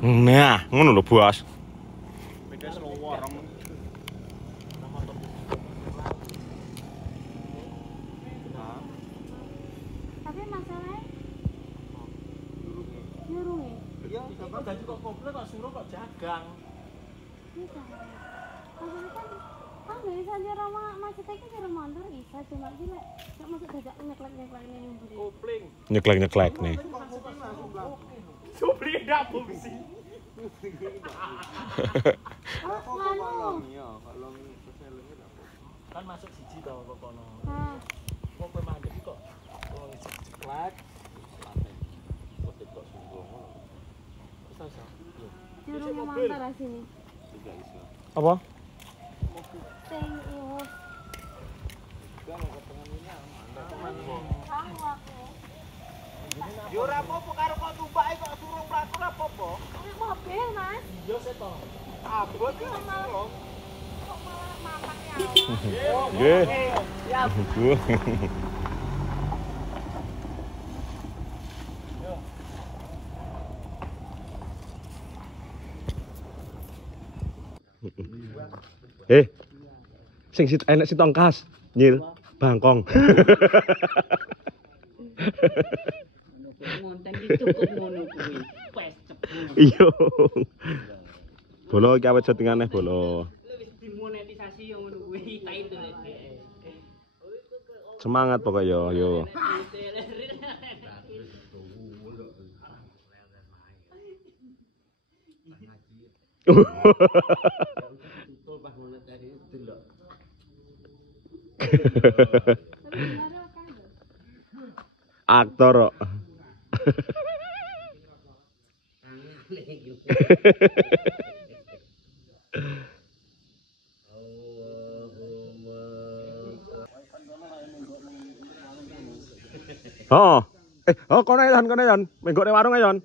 Nah, ngono lho, Bos. Beda slow orang. Tapi masalahnya nyurungi. Iya, sampai gaji kok komplain kok suruh kok jagang. Bisa. Maksudnya kan nggak bisa nyuruh maksudnya kan nyuruh motor bisa cuma gila nggak masuk dajak nyeklek ini beri. Kopling. Nyeklek nih. Supli ndak fungsi. Kan masuk siji to kok kono. Kok kowe mandek kok ceklek. Kok sungguh ngono. Bisa. Nyuruhnya motor sini. Apa? Sing iyo. Yo ora apa-apa karo kok tumpake kok suruh mlaku ora apa-apa. Mobil mas. Iya seto. Abot ki suruh. Kok malah mapak ya. Nggih. Ya. Sing enek si tongkas, nyil bangkong. Ngonten itu kok ngono kuwi. Wes cepet. Iya. Bolo iki awet settingane bolo. Wis dimonetisasi yo ngono kuwi, tak itu. Semangat pokok yo. Aktor kok. Kono Yon. Menggok ning warung Yon.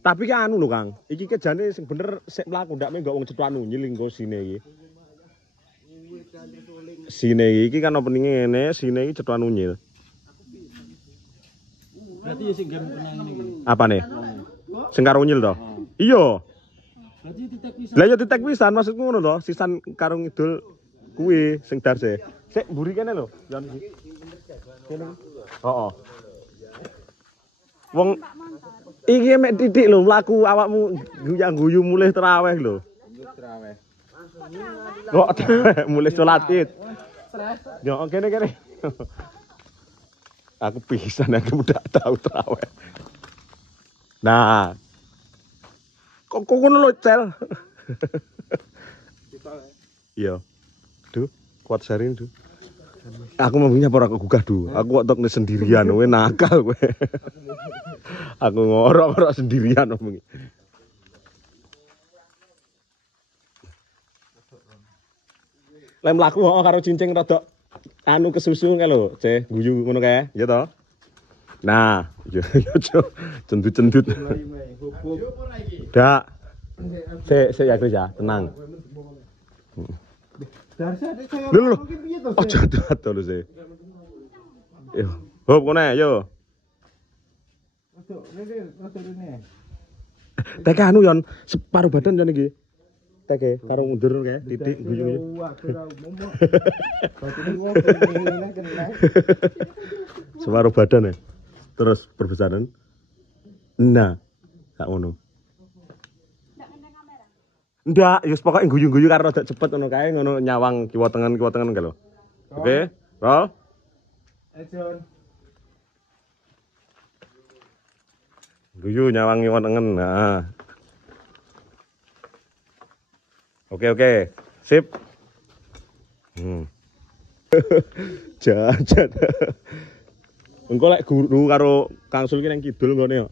Tapi ki anu lho Kang. Iki ke jane sing bener sik mlaku ndak menggok wong Cetuanu nyilinggo sine iki. Sine iki kan openinge ngene, sine iki Cetuanu nyil. Berarti ya sing game pernah ngene iki. Apane? Sing karo nyil to? Iya. Berarti titik pisan. Lah ya titik pisan maksudku ngono to, sisan karo ngidul kuwi sing darse. Sik mburi kene lho, Yon iki. Kene. Heeh. Wong iki mek titik lho mlaku awakmu guyu mulih traweh lho. Traweh. Kok mulih salat Id. Yo kene. Aku pisan aku ndak tahu traweh. Nah. Kok ngono lho, Cel. Iya. Duh, kuat sarin, duh. Aku mau nyapa aku gugah duh. Aku kok tok sendirian kowe nakal kowe. Aku ngorok-ngorok sendirian omong. Lem laku karo cincing rada anu kesusu kae lho, Ce, guyu ngono kae, ya to? Nah, yo cendut-cendut. Dak. Sik ya, Chris ya, tenang. Lho. Oh, jatuh lho, Se. Yo, hop kene, yo. Teke anu Yon, separuh badan Yon iki. Teke karo mundur kae, titik guyu. Separuh badan ya. Terus perbesaran. Nah, gak ngono. Ndak, ya pokoke guyu-guyu karo rada cepet ngono kae, ngono nyawang kiwa tengen kae lho. Oke, roll. Action. Guyu nyawang kiwa tengen. Nah. Oke. Sip. Jajan. Engko lek guru karo Kang Sul ki nang kidul nggone yo.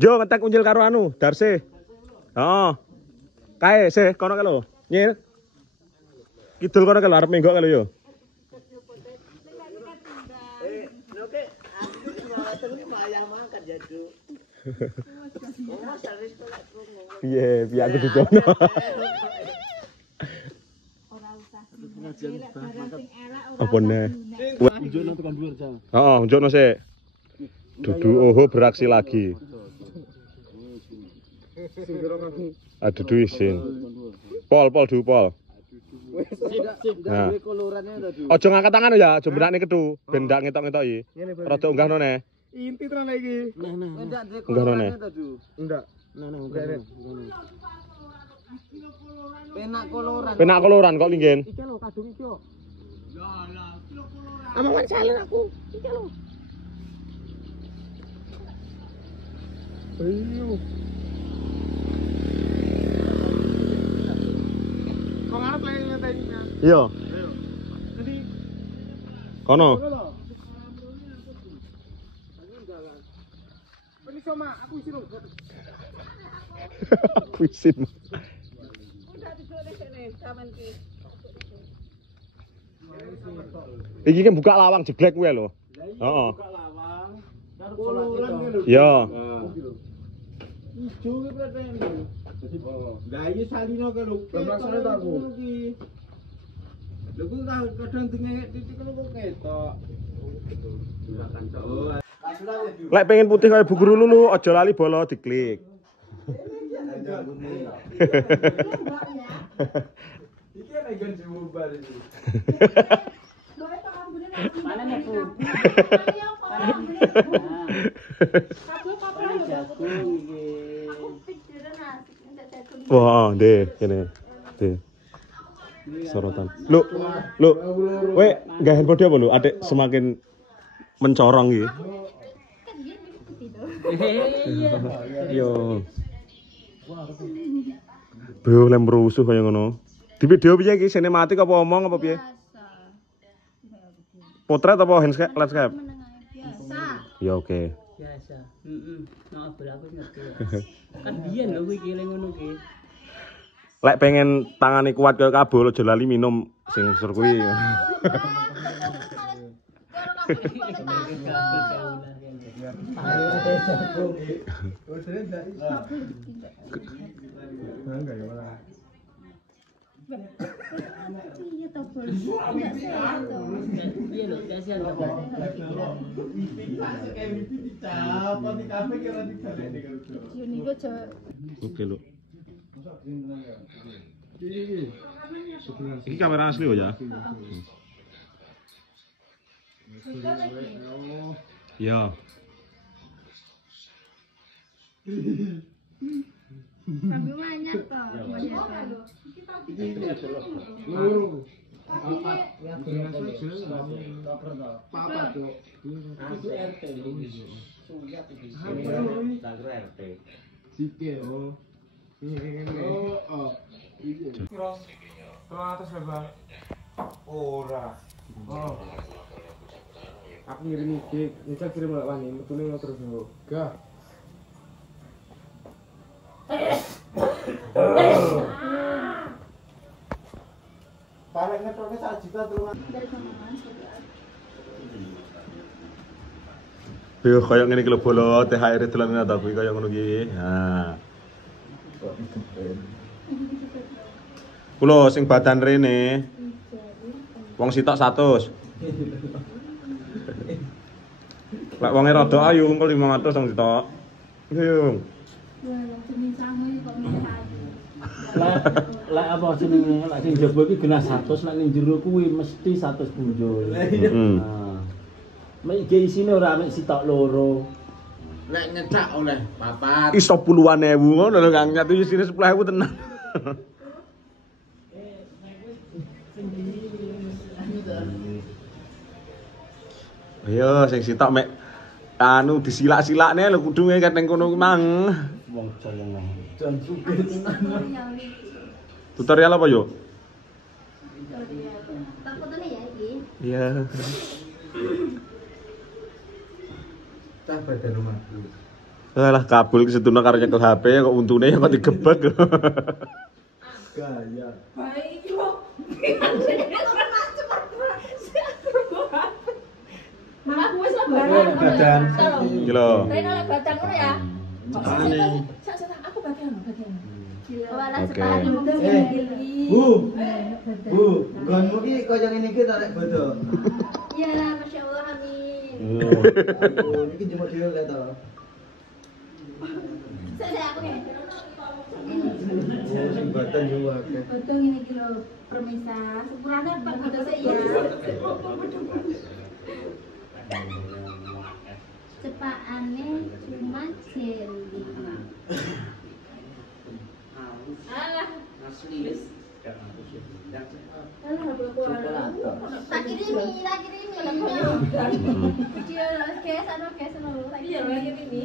Yo ngetek uncil karo anu, Darse. Heeh. Kae sih kono kae lho. Nyil. Kidul kono kae lho arep menggok kae lho yo. Oke, aku mau teng bayang mangkat jadu. Piye, piye aku dijono. Ora usah sing elak Apa ne? Unjukno tekan dhuwur, Jal. Heeh, unjukno sik. Dudu oho beraksi lagi. Aduh isin. Pol du pol. Nah. Ojo ngangkat tangan ya, aja benakne ketu, ben ndak ngetok-ngetoki. Rada unggahno ne. Inti tenan iki. Unggahno ne. Enggak. Penak koloran kok linggen. Iki lho kadung iki yo. Amangan salen aku. Iki lho. Ayo. Kok ngarep lagi ngetenya? Iya. Jadi Kono. ini sama aku isi dong. Aku isin. Iki kan buka lawang jeglek kuwi lho. Heeh. Koloran ki lho. Iya. Ijo ki preten lho. Lah iki salino ke lho. Maksudnya tak aku. Lho ku kadang dengek titik kok ketok. Lek pengen putih kaya Bu Guru Lulu, aja lali bolo diklik. Iki ana gan diubah iki. Mana nih Bu? Wah, deh, kene. Deh. Sorotan. Lu, we gak handphone apa lu? Adek semakin mencorong iki. Yo. Bro, lem rusuh kaya ngono. Di video piye iki? Sinematik apa omong apa piye? Potret apa landscape? Biasa. Ya oke. Biasa. Nah, berapa ngerti. Kan biyen lho kuwi kile ngono ki. Lek pengen tangane kuat kaya kabul aja lali minum sing sur kuwi. Iya toh, Bol. Enggak sehat toh. Iya lho, kasihan to. Ini gue coba. Oke, Lu. Ini kamera asli ya? Ya. Sambil banyak toh. Atas lebar. Ora. Oh. Aku ngirim iki, nyecak kirim lek wani, metune terus yo. Gah. Parek ngetokne 1 juta terus. Yo kaya ngene iki lho bolo THR dolan ta kuwi kaya ngono iki. Ha. Kulo sing badan rene. Wong sitok 100. Lek wonge rada ayu engko 500 wong sitok. Yo. Lek apa jenenge? Lek sing jaba iki genah 100, lek ning jero kuwi mesti 100 punjul. Nah. Mek iki isine ora mek sitok loro. Lek nyedak oleh 4. Iso puluhan ewu ngono lho Kang, nyatu isine 10.000 tenan. Ayo sing sitok mek anu disilak-silakne lho kudunge ket ning kono ki mang. Wong colong nang. Jan sugih tenan. Tutorial apa yo? Tak fotonya ya ini. Iya. Cah badan rumah. Alah kabul ki sedono karo nyekel HP kok untune kok digebek. Gaya. Baik yo. Malah wis lebaran. Badan. Iki lho. Rena lek badan ngono ya. Aneh. Aku bagian. Wala Oke. sekali mung Bu, gonmu ki kaya ngene iki ta lek bodo. Iya, masyaallah amin. Oh, iki cuma dhewe lek ta. Saya aku ya. Jembatan juga. Betul ini kilo permisa. Sepurane apa gitu sih ya. Cepakane cuma jelly. Alah. Tak kirimi. Dia guys, tak kirimi.